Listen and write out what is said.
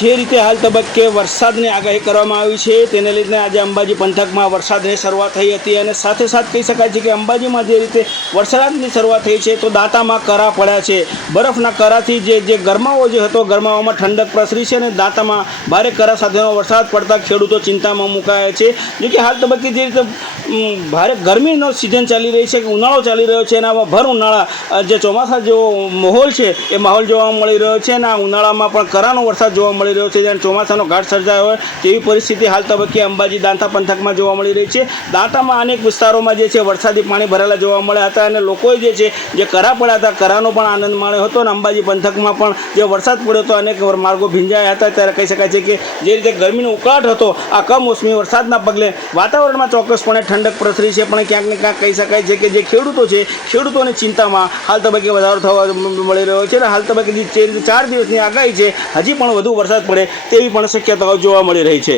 જે રીતે હાલ તબક્કે વરસાદની આગાહી કરવામાં આવી છે તેને લઈને આજે અંબાજી પંથકમાં વરસાદની શરૂઆત થઈ હતી અને સાથે સાથ કહી શકાય છે કે અંબાજીમાં જે રીતે વરસાદની શરૂઆત થઈ છે તો દાંતામાં કરા પડ્યા છે. બરફના કરાથી જે ગરમાવો જે હતો ગરમાવામાં ઠંડક પ્રસરી છે અને દાંતામાં ભારે કરા સાથેનો વરસાદ પડતા ખેડૂતો ચિંતામાં મુકાયા છે. જો કે હાલ તબક્કે જે રીતે ભારે ગરમીનો સિઝન ચાલી રહી છે કે ઉનાળો ચાલી રહ્યો છે અને આમાં ભર ઉનાળા જે ચોમાસા જેવો માહોલ છે એ માહોલ જોવા મળી રહ્યો છે અને આ ઉનાળામાં પણ કરાનો વરસાદ જોવા મળી રહ્યો છે. જ્યારે ચોમાસાનો ઘાટ સર્જાયો હોય તેવી પરિસ્થિતિ હાલ તબક્કે અંબાજી દાંતા પંથકમાં જોવા મળી રહી છે. દાંતામાં અનેક વિસ્તારોમાં જે છે વરસાદી પાણી ભરેલા જોવા મળ્યા હતા અને લોકોએ જે કરા પડ્યા હતા કરાનો પણ આનંદ માણ્યો હતો અને અંબાજી પંથકમાં પણ જે વરસાદ પડ્યો હતો અનેક માર્ગો ભીંજાયા હતા. ત્યારે કહી શકાય છે કે જે રીતે ગરમીનો ઉકળાટ હતો આ કમોસમી વરસાદના પગલે વાતાવરણમાં ચોક્કસપણે ઠંડક પ્રસરી છે, પણ ક્યાંક ને ક્યાંક કહી શકાય છે કે જે ખેડૂતો છે ખેડૂતોની ચિંતામાં હાલ તબક્કે વધારો થવા મળી રહ્યો છે અને હાલ તબક્કે જે 4 દિવસની આગાહી છે હજી પણ વધુ વરસાદ પડે તેવી પણ શક્યતાઓ જોવા મળી રહી છે.